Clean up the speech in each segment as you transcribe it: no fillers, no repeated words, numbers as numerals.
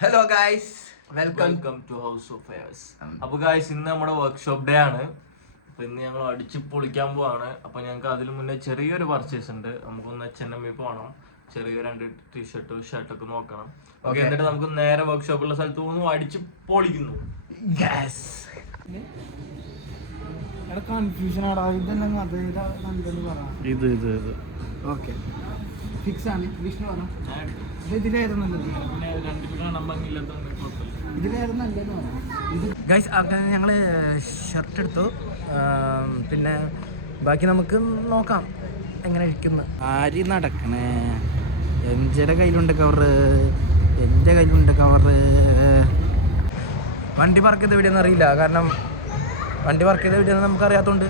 Hello guys, welcome to house of fires. അപ്പൊ guys, ഇന്ന് നമ്മുടെ വർക്ക്ഷോപ്പ് ഡേ ആണ്. അപ്പൊ ഇന്ന് ഞങ്ങൾ അടിച്ച് പൊളിക്കാൻ പോവാണ്. അപ്പൊ ഞങ്ങൾക്ക് അതിന് മുന്നേ ചെറിയൊരു പർച്ചേസ് ഉണ്ട്. നമുക്കൊന്ന് HMI പോകണം, ചെറിയ 2 ടീഷർട്ട് ഷർട്ടൊക്കെ നോക്കണം. ഓക്കെ, എന്നിട്ട് നമുക്ക് നേരെ വർക്ക്ഷോപ്പുള്ള സ്ഥലത്ത് പോകുന്നു, അടിച്ച് പൊളിക്കുന്നു. കൺഫ്യൂഷൻ ഇത് ഓക്കെ ഫിക്സ് ആണ്. വിഷ്ണു പറഞ്ഞോ, ഇതിലേതാ നല്ലത്? ഇതിലേതാ നല്ലത്? ഗൈസ്, അങ്ങനെ ഞങ്ങൾ ഷർട്ട് എടുത്തു. പിന്നെ ബാക്കി നമുക്ക് നോക്കാം എങ്ങനെ ഇരിക്കുന്നു. ആര് നടക്കണേ? എൻ്റെ കയ്യിലുണ്ട് കവറ്, എൻ്റെ കയ്യിലുണ്ട് കവറ്. വണ്ടി പാർക്ക് ചെയ്ത് എവിടെയെന്ന് അറിയില്ല, കാരണം വണ്ടി പാർക്ക് ചെയ്ത് എവിടെയാണെന്ന് നമുക്ക് അറിയാത്തതുകൊണ്ട്.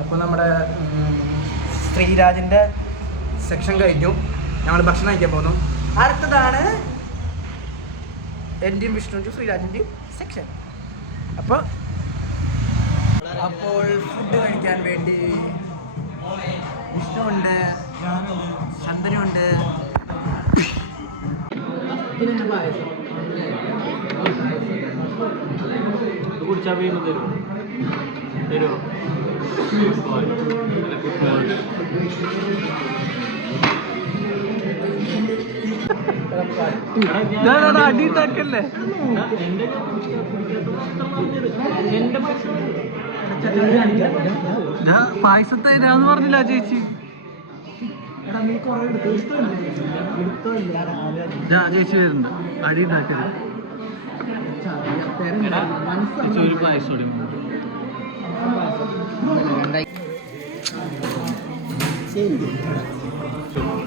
അപ്പോൾ നമ്മുടെ ശ്രീരാജിൻ്റെ സെക്ഷൻ കഴിഞ്ഞു. ഞങ്ങൾ ഭക്ഷണം കഴിക്കാൻ പോകുന്നു. അടുത്തതാണ് എൻ്റെയും വിഷ്ണുവിൻ്റെയും ശ്രീരാജിൻ്റെയും സെക്ഷൻ. അപ്പോൾ ഫുഡ് കഴിക്കാൻ വേണ്ടി വിഷ്ണുവുണ്ട്, ചന്ദനുണ്ട്. കുടിച്ചാൽ വീണ്ടും തരുമോ? അടിയിട്ടാക്കല്ലേ? ഞാൻ പായസത്തെ തരാന്ന് പറഞ്ഞില്ല ചേച്ചി. ചേച്ചി വരുന്നുണ്ട്, അടി ഉണ്ടാക്കരുത്. ഒരു പായസം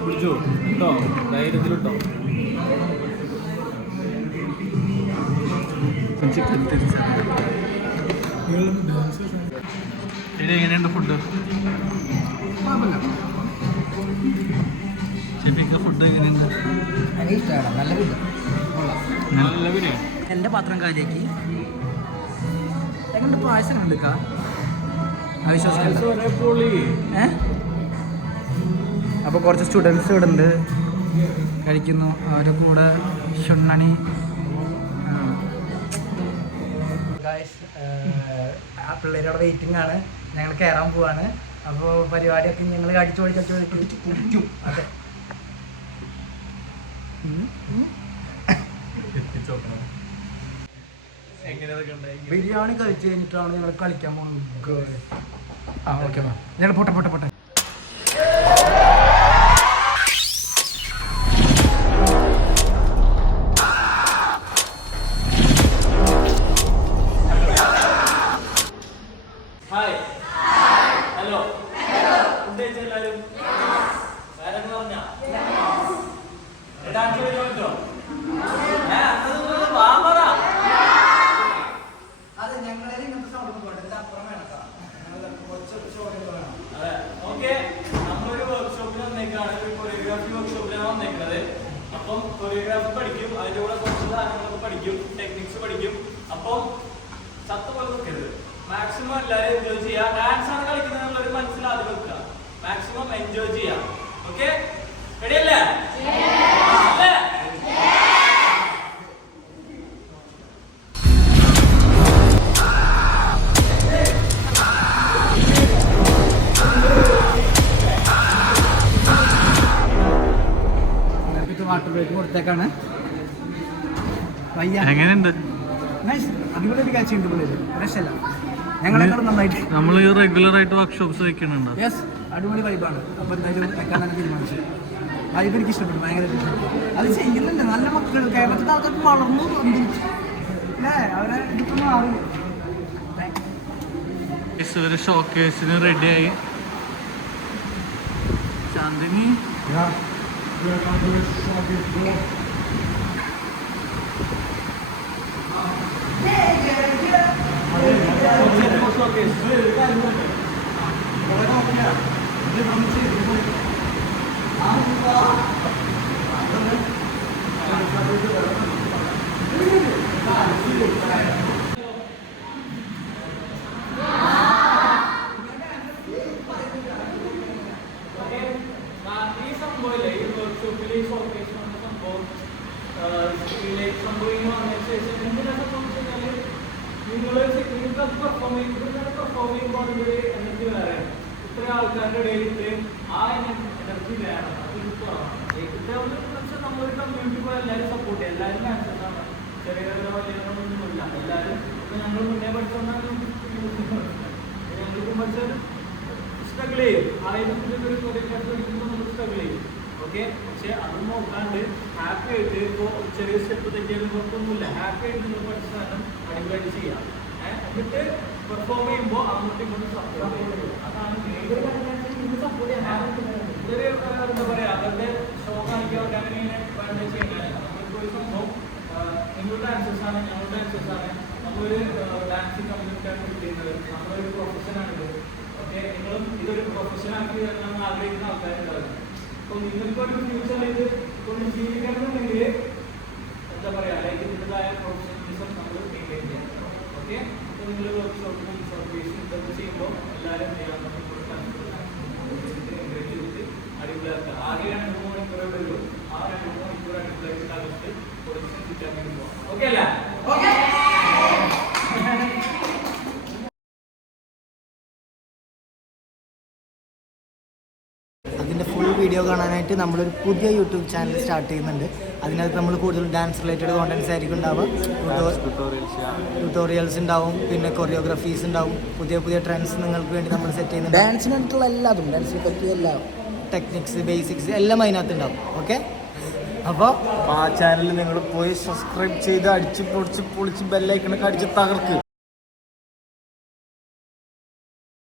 കുടിച്ചോ കേട്ടോ, ധൈര്യത്തിലിട്ടോ. എങ്ങനെയുണ്ട് ഫുഡ്? ഷെഫീക്ക, ഫുഡ് എങ്ങനെയുണ്ട്? നല്ല ഫുഡ്, നല്ല ബിരിയാണി. എൻ്റെ പാത്രം കാലിയാക്കി. എങ്ങനെ പായസം എടുക്കാം? അപ്പോൾ കുറച്ച് സ്റ്റുഡൻസ് ഇവിടെ ഉണ്ട്, കഴിക്കുന്നു. അവരുടെ കൂടെ ഷുണ്ണണി. ആ പിള്ളേരവിടെ വെയിറ്റിംഗ് ആണ്. ഞങ്ങൾ കയറാൻ പോവാണ്. അപ്പോൾ പരിപാടിയൊക്കെ ഞങ്ങൾ അടിച്ചു പൊളിക്കും. അതെ, ബിരിയാണി കഴിച്ച് കഴിഞ്ഞിട്ടാണ് ഞങ്ങൾ കളിക്കാൻ പോകുന്നത്. ആ ഓക്കെ, ഞങ്ങൾ പോട്ടെ. ഹലോ, ഫുഡ് കഴിച്ച എല്ലാവരും? വേറെന്ന് പറഞ്ഞോ? ഡാൻസ് കളിക്കാൻ ഓക്കെ. നമ്മളൊരു വർക്ക്ഷോപ്പിൽ വന്നേക്കാണ്, ഒരു കൊറിയോഗ്രാഫി വർക്ക്ഷോപ്പിലാണ് വന്നേക്കുന്നത്. അപ്പം കൊറിയോഗ്രാഫി പഠിക്കും, അതിൻ്റെ കൂടെ കുറച്ച് സാധനങ്ങളൊക്കെ പഠിക്കും, ടെക്നിക്സ് പഠിക്കും. അപ്പം ചത്ത പോലെ നിൽക്കരുത്. മാക്സിമം എല്ലാവരും എൻജോയ് ചെയ്യുക. ഡാൻസ് ആണ് കളിക്കുന്നതെന്നുള്ളൊരു മനസ്സിലാദ്യം വെക്കുക. മാക്സിമം എൻജോയ് ചെയ്യാം. ഓക്കെ, റെഡി അല്ലേ? വാട്ടർ ബ്രേക്ക് കൊടുത്തേക്കാണ്. എങ്ങനെയുണ്ട്? അടിപൊളി കാഴ്ചയുണ്ട് പിള്ളേര്, രക്ഷല്ല. ഞങ്ങളെക്കാളും നന്നായിട്ട് നമ്മൾ റെഗുലർ ആയിട്ട് വർക്ക്ഷോപ്സ് വെക്കുന്നുണ്ട്. യെസ്, അടിപൊളി വൈബാണ്. അപ്പോൾ എന്തായാലും വെക്കാൻ തന്നെ തീരുമാനിച്ചു. വൈബ് എനിക്ക് ഇഷ്ടപ്പെട്ടു, ഭയങ്കര. അത് ചെയ്യുന്നുണ്ട് നല്ല മക്കൾ. കേരളത്തിലെ ആൾക്കാർക്ക് വളർന്നു അല്ലേ? അവരെ ഇതിപ്പോൾ മാറും. ഇവര് ഷോക്കേസിന് റെഡിയായി. ചാന്ദിനി ഈ സംഭവമില്ലേ ഈ വർക്ക്ഷോപ്പിൽ ഈ ഷോക്കേസ് എന്ന സംഭവം സംഭവം വന്നതിന് ശേഷം എന്തിനാ സംഭവിച്ചാൽ നിങ്ങൾക്ക് പെർഫോം ചെയ്യുമ്പോൾ അതിൻ്റെ എനർജി വേറെ ഇത്രയും ആൾക്കാരുടെ ഇടയിൽ ഇത്രയും ആ എനർജി വേണം അത് നമ്മളൊരു കമ്മ്യൂണിറ്റി പോലെ എല്ലാവരും സപ്പോർട്ട് ചെയ്യും എല്ലാവരും മാൻസേഴ്സാണ് ചെറിയ വലിയൊന്നുമില്ല എല്ലാവരും ഞങ്ങൾ മുന്നേ പഠിച്ചോണ്ടാണ് ഞങ്ങൾക്ക് പഠിച്ചാൽ സ്ട്രഗിൾ ചെയ്യും ആയിരത്തിൻ്റെ ഒരു കൊറിയോഗ്രാഫി പഠിക്കുമ്പോൾ നമ്മൾ സ്ട്രഗിൾ ചെയ്യും ഓക്കെ പക്ഷെ അത് നോക്കാണ്ട് ഹാപ്പി ആയിട്ട് ഇപ്പോൾ ചെറിയ സ്റ്റെപ്പ് തെറ്റിയാലും കുഴപ്പമൊന്നുമില്ല ഹാപ്പി ആയിട്ട് നിങ്ങൾ പഠിച്ച സാധനം അടിപൊളിയായിട്ട് ചെയ്യാം എന്നിട്ട് പെർഫോം ചെയ്യുമ്പോൾ അങ്ങോട്ടും ഇങ്ങോട്ടും സപ്പോർട്ട് ചെയ്യുന്നത് അതാണ് ഇതൊരു എന്താ പറയുക അവരുടെ ഷോ കാണിക്കാൻ അങ്ങനെ വേണ്ട ചെയ്യാൻ നമ്മളിപ്പോൾ ഒരു സംഭവം നിങ്ങളുടെ ഡാൻസേഴ്സാണ് ഞങ്ങളുടെ ഡാൻസേഴ്സാണ് നമ്മളൊരു ഡാൻസിങ് കമ്മ്യൂണിറ്റിയാണ് കിട്ടുന്നത് നമ്മളൊരു പ്രൊഫഷനാണിത് ഓക്കെ നിങ്ങളും ഇതൊരു പ്രൊഫഷനാക്കി വരണമെന്ന് ആഗ്രഹിക്കുന്ന ആൾക്കാരുണ്ടാവും അപ്പോൾ നിങ്ങൾക്കൊരു ഫ്യൂച്ചറിൽ ഇത് കൊണ്ട് ജീവിക്കണമെന്നുണ്ടെങ്കിൽ എന്താ പറയുക ലൈക്ക് ഇതിൻ്റെതായ പ്രൊഫഷണലിസം നമ്മൾ മെയിൻറ്റെയിൻ ചെയ്യണം ഓക്കെ അപ്പോൾ നിങ്ങൾ വർക്ക്ഷോപ്പിലും സർവീസും ഇതൊക്കെ ചെയ്യുമ്പോൾ എല്ലാവരും ചെയ്യാൻ എൻകറേജ് ചെയ്തിട്ട് അടിപൊളിയാക്കുക ആകെ 2-3 മണിക്കൂറേ ഉള്ളൂ ആ 2-3 മണിക്കൂർ അടിപൊളിയായിട്ട് അകത്ത് കുറച്ച് കിട്ടാൻ വേണ്ടി പോകാം ഓക്കെ അല്ല അതിൻ്റെ ഫുൾ വീഡിയോ കാണാനായിട്ട് നമ്മളൊരു പുതിയ യൂട്യൂബ് ചാനൽ സ്റ്റാർട്ട് ചെയ്യുന്നുണ്ട്. അതിനകത്ത് നമ്മൾ കൂടുതൽ ഡാൻസ് റിലേറ്റഡ് കോണ്ടൻറ്റ്സ് ആയിരിക്കും ഉണ്ടാവുക. ട്യൂട്ടോറിയൽസ് ഉണ്ടാവും, പിന്നെ കൊറിയോഗ്രാഫീസ് ഉണ്ടാവും, പുതിയ പുതിയ ട്രെൻഡ്സ് നിങ്ങൾക്ക് വേണ്ടി നമ്മൾ സെറ്റ് ചെയ്യുന്നുണ്ട്. ഡാൻസിനടുത്തുള്ള എല്ലാതും, ഡാൻസിനെ പറ്റിയ എല്ലാ ടെക്നിക്സ് ബേസിക്സ് എല്ലാം അതിനകത്ത് ഉണ്ടാവും. ഓക്കെ, അപ്പോൾ ആ ചാനൽ നിങ്ങൾ പോയി സബ്സ്ക്രൈബ് ചെയ്ത് അടിച്ച് പൊളിച്ച് ബെല്ലൈക്കണൊക്കെ അടിച്ച് തകർക്ക്.